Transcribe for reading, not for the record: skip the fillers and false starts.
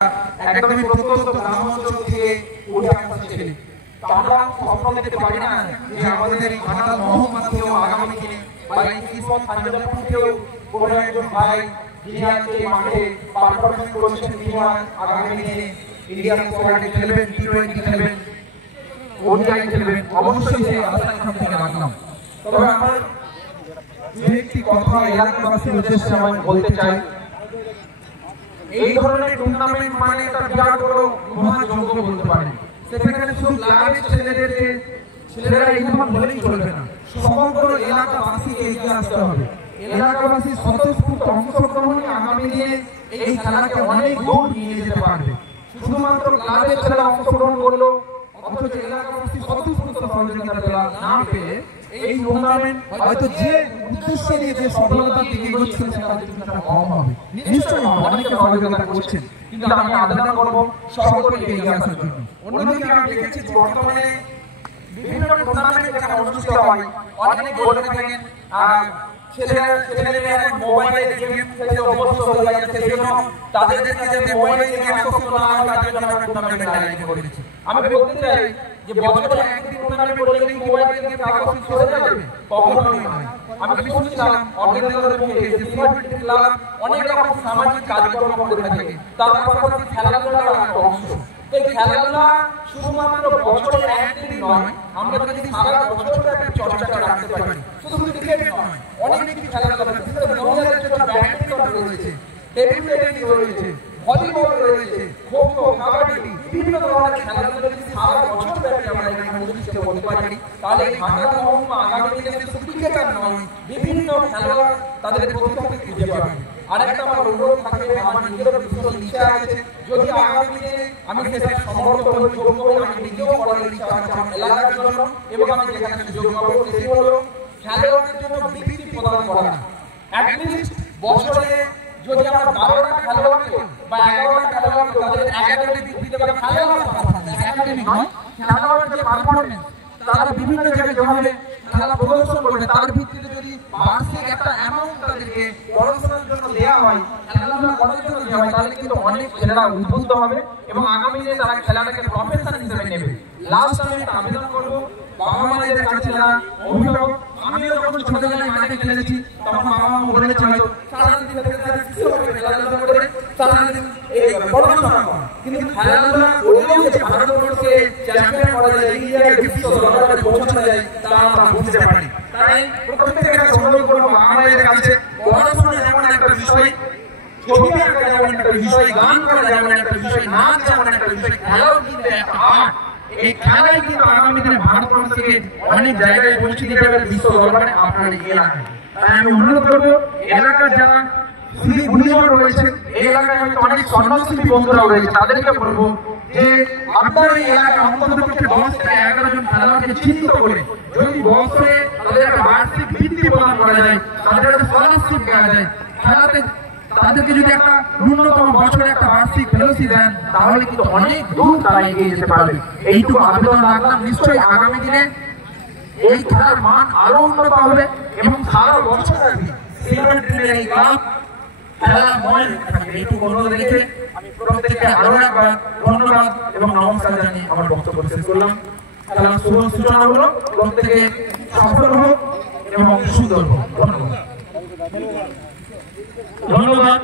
একদমই প্রত্যন্ত গ্রামাঞ্চল থেকে উঠে আসা ছেলে। আমরা স্বপ্ন দেখতে পারি না যে আমাদের এই ঘাটাল মহকুমাতেও আগামী দিনে বা এই কিসমত পাঞ্জাবপুরেও কোনো একজন ভাই যিনি আজকে মাঠে পারফরমেন্স করছেন, তিনি আগামী দিনে ইন্ডিয়ান স্কোয়াডে খেলবেন, টি-20 খেলবেন, ওডিআই খেলবেন। অবশ্যই সেই আশা এখান থেকে রাখলাম। তবে আমার দু একটি কথা এলাকাবাসীর উদ্দেশ্যে আমি বলতে চাই। এই ধরনের টুর্নামেন্ট মানে একটা বিরাট বড় মহাযজ্ঞ বলতে পারেন। সেখানে শুধু ক্লাবের ছেলেরা ইনভলভ হলেই চলবে না, সমগ্র এলাকাবাসীকে এগিয়ে আসতে হবে। এলাকাবাসী স্বতঃস্ফূর্ত অংশগ্রহণে আগামী দিনে এই খেলাকে অনেক দূর নিয়ে যেতে পারবে। শুধুমাত্র ক্লাবের ছেলেরা অংশগ্রহণ করলো অথচ এলাকাবাসী স্বতঃস্ফূর্ত সহযোগিতা না পেয়ে এই টুর্নামেন্ট হয়তো যে উদ্দেশ্যে নিয়ে যে সফলতার দিকে এগোচ্ছিল সেটা কিছুটা কম হবে। নিশ্চয়ই হবে, অনেকে সহযোগিতা করছেন, কিন্তু আমি আবেদন করবো সকলকে এগিয়ে আসার জন্য। অন্যদিকে আমি দেখেছি বর্তমানে বিভিন্ন টুর্নামেন্ট যেখানে অনুষ্ঠিত হয় অনেক বলে থাকেন ছেলেমেয়েরা এখন মোবাইলে গেম খেলতে অভ্যস্ত হয়ে যাচ্ছে, সেই জন্য তাদেরকে যাতে মোবাইলে গেম আসক্ত না হয় তার জন্য আমরা টুর্নামেন্ট আয়োজন করেছি। আমি বলতে চাই যে বছরে একদিন টুর্নামেন্ট করলেই মোবাইলে গেম আকর্ষণ চলে যাবে, কখনোই নয়। আমি শুনছিলাম অর্গানাইজারের মুখে যে সিলেক্ট ক্লাব অনেক রকম সামাজিক কার্যক্রম করে থাকে, তার পাশাপাশি খেলাধুলার একটা অংশ। এই খেলাধুলা শুধুমাত্র বছরে একদিন নয়, আমরা যদি সারা বছর একটা চর্চা রাখতে পারি, শুধু ক্রিকেট নয়, অনেক কিছু খেলাধুলা বিশেষ করে মহিলাদের জন্য ব্যাডমিন্টন রয়েছে, টেবিল টেনিস রয়েছে, ভলিবল রয়েছে, খো-খো, কাবাডি, বিভিন্ন ধরনের খেলাধুলা যদি সারা বছর ব্যাপী আমরা এখানে অনুষ্ঠিত করতে পারি, তাহলে এই ঘাটাল মহকুমা আগামী দিনে শুধু ক্রিকেটার নয়, বিভিন্ন খেলোয়াড় তাদের প্রতিভাকে খুঁজে পাবে। আরেকটা আমার অনুরোধ থাকবে, আমার নিজেরও ভীষণ ইচ্ছা আছে, যদি আগামী দিনে আমি দেশের সমর্থ হই, যোগ্য হই, আমি নিজেও করার ইচ্ছা আছে আমার এলাকার জন্য, এবং আমি যেখানে যোগ্য হবো সেটি হলো খেলোয়াড়দের জন্য বৃত্তি প্রদান করা। অ্যাটলিস্ট বছরে যদি আমরা 12টা খেলোয়াড়কে বা 11টা খেলোয়াড়কে তাদের একাডেমি বৃত্তি দেওয়া, খেলোয়াড় একাডেমি নয়, খেলোয়াড়ের যে পারফরমেন্স তারা বিভিন্ন জায়গায় যেভাবে খেলা প্রদর্শন করবে তার ভিত্তিতে যদি বার্ষিক একটা অ্যামাউন্ট তাদেরকে পড়াশোনার জন্য দেওয়া হয়, খেলাধুলা করার জন্য দেওয়া হয়, তাহলে কিন্তু অনেক ছেলেরা উদ্বুদ্ধ হবে এবং আগামী দিনে তারা খেলাটাকে প্রফেশন হিসেবে নেবে। লাস্ট আমি একটা আবেদন করবো বাবা মায়েদের কাছে, যারা অভিভাবক, আমিও যখন ছোটবেলায় মাঠে খেলেছি তখন বাবা মা বলেছে হয়তো সারাদিন খেলাধুলা করে সারাদিন পড়াশোনা করা, কিন্তু খেলাধুলা করলেও যে ভারতবর্ষকে চ্যাম্পিয়ন করা যায়, ইন্ডিয়াকে বিশ্ব দরবারে পৌঁছানো যায়, তা আমরা বুঝতে পারি। তাই প্রত্যেকের কাছে অনুরোধ করবো বাবা মায়েদের কাছে, পড়াশোনা যেমন একটা বিষয়, ছবি আঁকা যেমন একটা বিষয়, গান করা যেমন একটা বিষয়, নাচ যেমন একটা বিষয়, খেলাও কিন্তু একটা আর্ট। এই খেলাই কিন্তু আগামী দিনে ভারতবর্ষকে অনেক জায়গায় পৌঁছে দিতে পারে বিশ্ব দরবারে আপনার এই এলাকায়। তাই আমি অনুরোধ করবো এলাকার যারা শিল্পী গুণীজন রয়েছে, এই এলাকায় হয়তো অনেক স্বর্ণশিল্পী বন্ধুরাও রয়েছে, তাদেরকে বলবো যে আপনার এই এলাকায় অন্ততপক্ষে 10 থেকে 11 জন খেলোয়াড়কে চিহ্নিত করে যদি বছরে তাদের একটা বার্ষিক বৃত্তি প্রদান করা যায়, তাদের একটা স্কলারশিপ দেওয়া যায়, খেলাতে তাদেরকে যদি একটা ন্যূনতম বছরে একটা বার্ষিক ফেলোশিপ দেন, তাহলে কিন্তু অনেক দূর তারা এগিয়ে যেতে পারবে। এইটুকু আবেদন রাখলাম। নিশ্চয়ই আগামী দিনে এই খেলার মান আরো উন্নত হবে এবং সারা বছর এই ক্লাব খেলা মনে থাকবে। এইটুকু অনুরোধ রেখে আমি প্রত্যেককে আরো একবার ধন্যবাদ এবং নমস্কার জানিয়ে আমার বক্তব্য শেষ করলাম। খেলার শুভ সূচনা হলো, প্রত্যেকে সফল হোক এবং সুন্দর হোক। ধন্যবাদ।